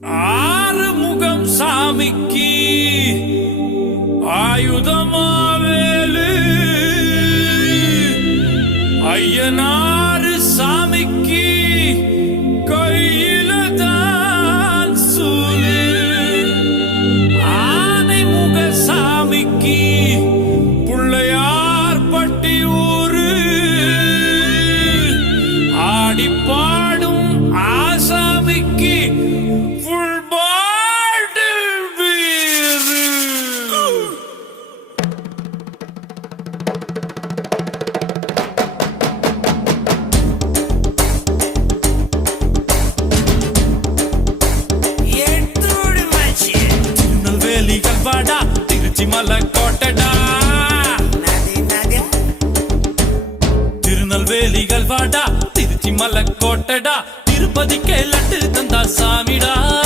ஆறுமுகம் சாமிக்கு ஆயுதமாவேலு, ஐயனாறு சாமிக்கு கையில தான் சூலு, ஆனைமுக சாமிக்கு புள்ளையார் பட்டி ஊரு, ஆடி பாடும் ஆசாமிக்கு ஃபுல் பாட்டில் பீரு. திருநெல்வேலிகள் வாடா, திருச்சி மலை கோட்டடா, திருநெல்வேலிகள் வாடா, திருச்சி மலை கோட்டடா, திருப்பதிக்கே லட்டு தந்தா சாமிடா.